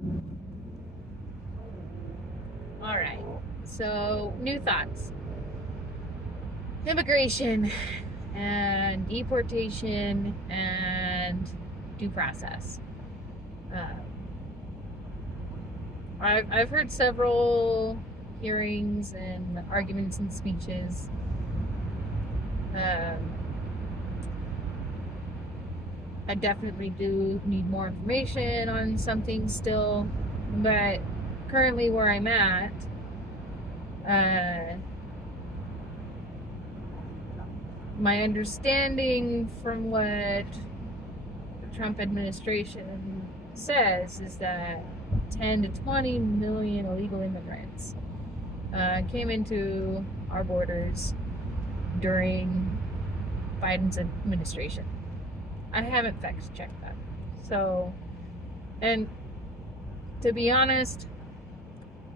All right. So, new thoughts. Immigration and deportation and due process. Uh, I've heard several hearings and arguments and speeches. Um, I definitely do need more information on some things still, but currently where I'm at, uh, my understanding from what the Trump administration says is that 10 to 20 million illegal immigrants came into our borders during Biden's administration. I haven't fact checked that. So, and to be honest,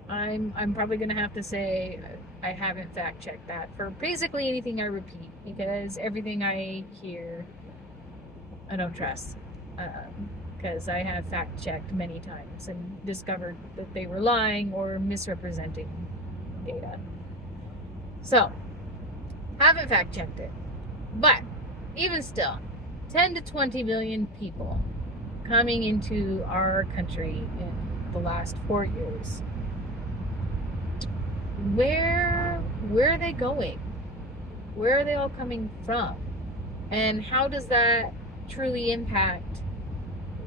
I'm probably gonna have to say I haven't fact checked that for basically anything I repeat, because everything I hear I don't trust, because I have fact checked many times and discovered that they were lying or misrepresenting data. So, haven't fact checked it, but even still, 10 to 20 million people coming into our country in the last 4 years. Where are they going? Where are they all coming from? And how does that truly impact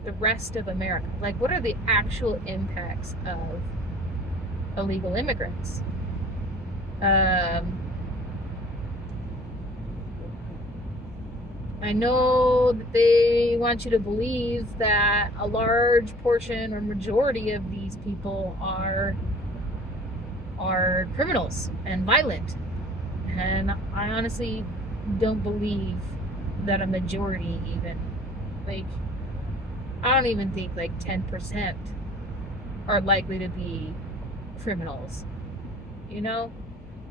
the rest of America? Like, what are the actual impacts of illegal immigrants? I know that they want you to believe that a large portion or majority of these people are criminals and violent. And I honestly don't believe that a majority, even, like, I don't even think like 10% are likely to be criminals. You know?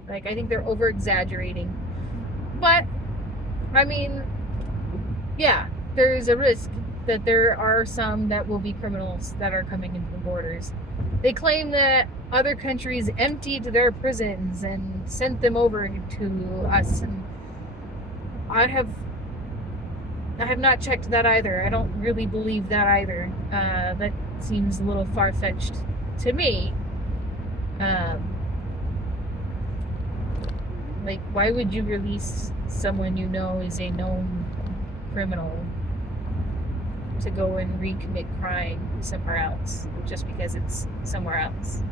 Like, I think they're over exaggerating. But, I mean, yeah, there's a risk that there are some that will be criminals that are coming into the borders. They claim that other countries emptied their prisons and sent them over to us, and I have not checked that either. I don't really believe that either. That seems a little far-fetched to me. Like, why would you release someone you know is a known criminal to go and recommit crime somewhere else just because it's somewhere else?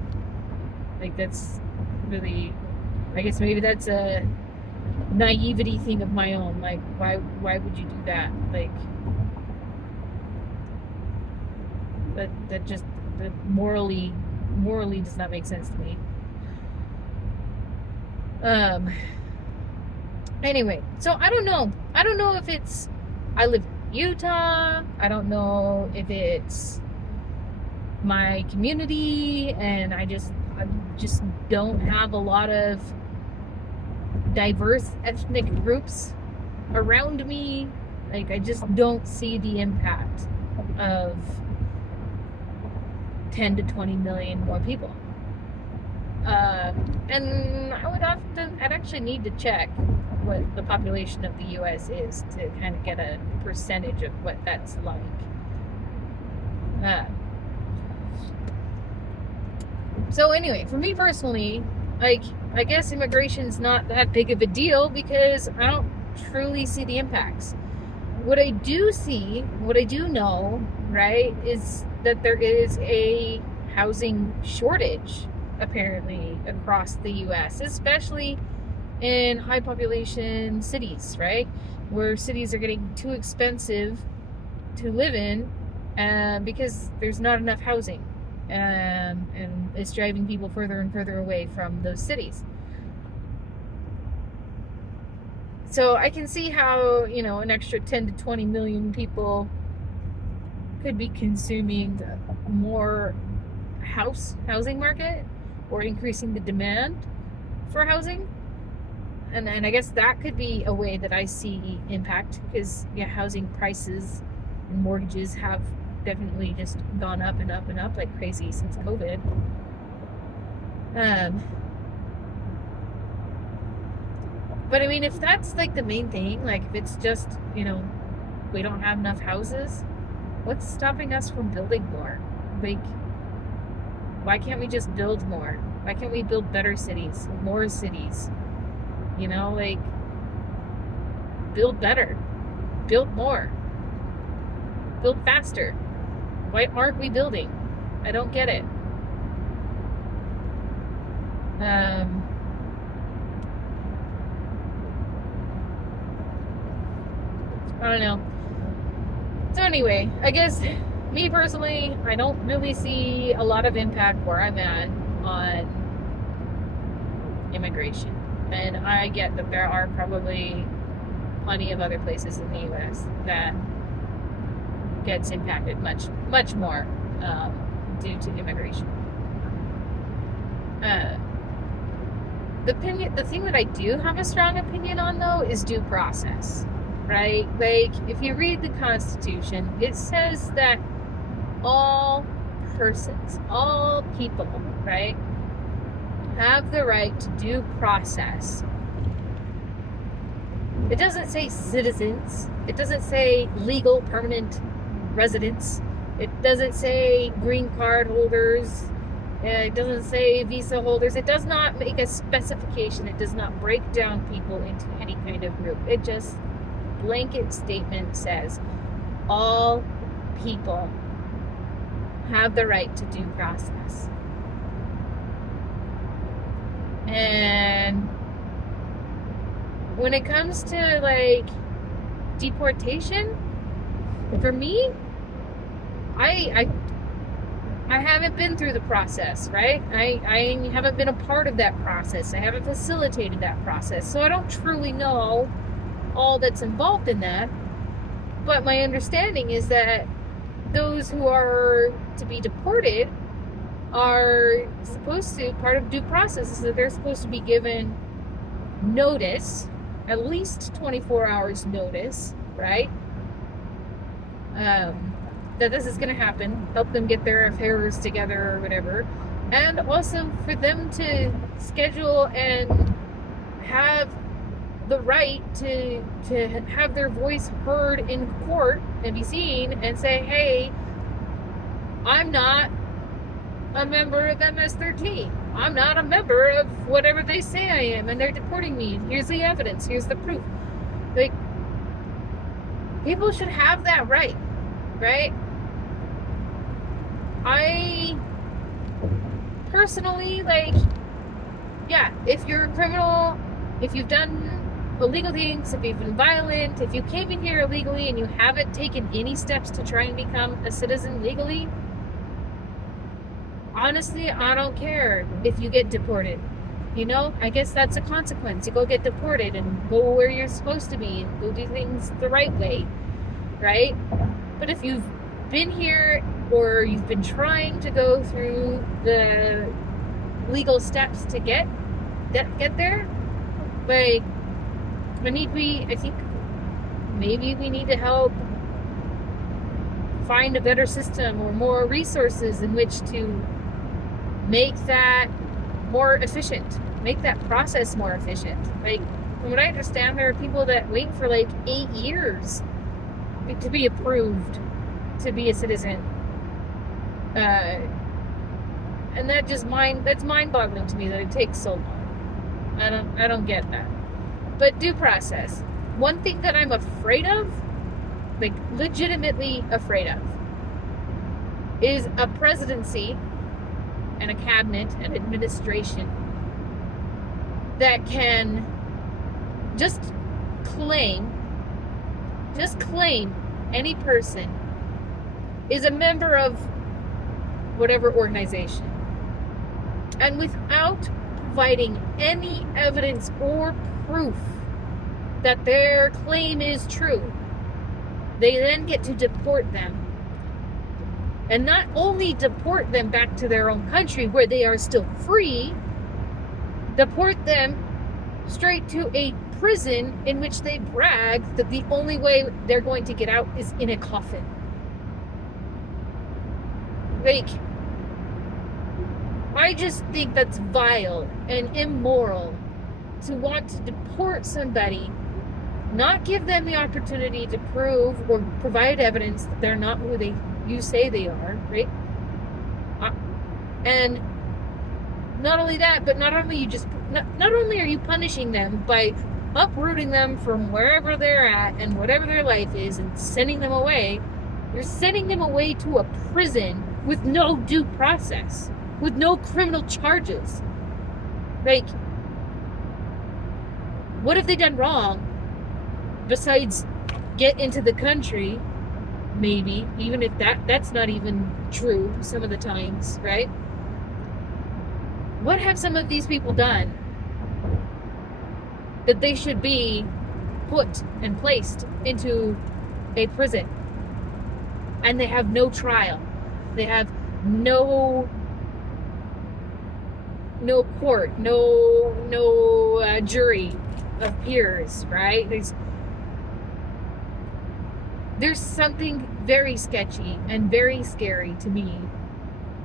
Like, that's really, I guess maybe that's a naivety thing of my own. Like, why would you do that? Like, that just, that morally does not make sense to me. Anyway, so I don't know if it's, I live in Utah. I don't know if it's my community and I just don't have a lot of diverse ethnic groups around me. Like, I just don't see the impact of 10 to 20 million more people. And I'd actually need to check what the population of the U.S. is to kind of get a percentage of what that's like. So anyway, for me personally, like, I guess immigration's not that big of a deal because I don't truly see the impacts. What I do know, right, is that there is a housing shortage apparently across the U.S., especially in high population cities, right, where cities are getting too expensive to live in because there's not enough housing, and it's driving people further and further away from those cities. So I can see how, an extra 10 to 20 million people could be consuming more housing market, or increasing the demand for housing. And I guess that could be a way that I see impact, because housing prices and mortgages have definitely just gone up and up and up like crazy since COVID. But I mean, if that's like the main thing, like if it's just, we don't have enough houses, what's stopping us from building more? Like, why can't we just build more? Why can't we build better cities, more cities? Like, build better, build more, build faster. Why aren't we building? I don't get it. I don't know. So anyway, I guess me personally, I don't really see a lot of impact where I'm at on immigration. And I get that there are probably plenty of other places in the U.S. that gets impacted much, much more due to immigration. The thing that I do have a strong opinion on, though, is due process, right? Like, if you read the Constitution, it says that all persons, all people, right, have the right to due process. It doesn't say citizens. It doesn't say legal permanent residents. It doesn't say green card holders. It doesn't say visa holders. It does not make a specification. It does not break down people into any kind of group. It just blanket statement says all people have the right to due process. And when it comes to like deportation, for me, I haven't been through the process, right? I haven't been a part of that process. I haven't facilitated that process. So I don't truly know all that's involved in that. But my understanding is that those who are to be deported are supposed to, part of due process is that they're supposed to be given notice, at least 24 hours notice, right? That this is going to happen, help them get their affairs together or whatever, and also for them to schedule and have the right to have their voice heard in court and be seen and say, hey, I'm not a member of MS-13. I'm not a member of whatever they say I am, and they're deporting me. Here's the evidence. Here's the proof. Like, people should have that right, right? I personally, like, yeah, if you're a criminal, if you've done illegal things, if you've been violent, if you came in here illegally and you haven't taken any steps to try and become a citizen legally, honestly, I don't care if you get deported. I guess that's a consequence. You go get deported and go where you're supposed to be and go do things the right way, right? But if you've been here or you've been trying to go through the legal steps to get there, like, I think maybe we need to help find a better system or more resources in which to make that more efficient, make that process more efficient. Like, from what I understand, there are people that wait for like 8 years to be approved to be a citizen. And that's mind-boggling to me that it takes so long. I don't get that. But due process. One thing that I'm afraid of, like legitimately afraid of, is a presidency and a cabinet and administration that can just claim any person is a member of whatever organization, and without providing any evidence or proof that their claim is true, they then get to deport them. And not only deport them back to their own country where they are still free, deport them straight to a prison in which they brag that the only way they're going to get out is in a coffin. Like, I just think that's vile and immoral to want to deport somebody, not give them the opportunity to prove or provide evidence that they're not who you say they are, right? And not only that, but not only are you punishing them by uprooting them from wherever they're at and whatever their life is and sending them away, you're sending them away to a prison with no due process, with no criminal charges. Like, what have they done wrong besides get into the country? Maybe, even if that's not even true some of the times, right? What have some of these people done that they should be put and placed into a prison and they have no trial? They have no court, no jury of peers, right? There's something very sketchy and very scary to me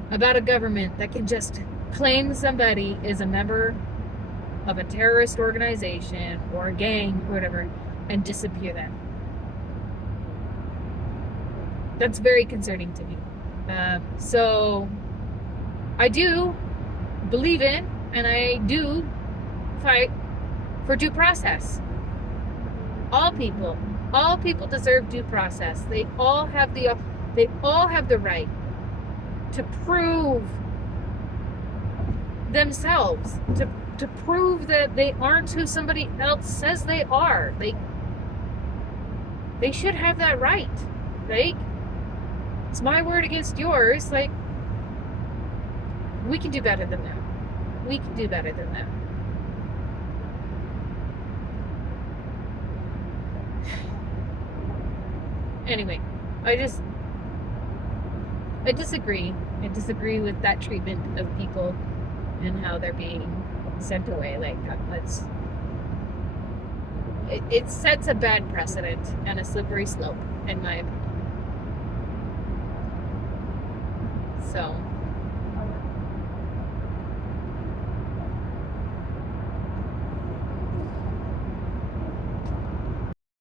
about a government that can just claim somebody is a member of a terrorist organization or a gang or whatever and disappear them. That's very concerning to me. So I do believe in and I do fight for due process. All people deserve due process. They all have the right to prove themselves, to prove that they aren't who somebody else says they are. They should have that right. Like, it's my word against yours. Like, we can do better than that. We can do better than that. Anyway, I disagree. I disagree with that treatment of people and how they're being sent away like that. It sets a bad precedent and a slippery slope, in my opinion. So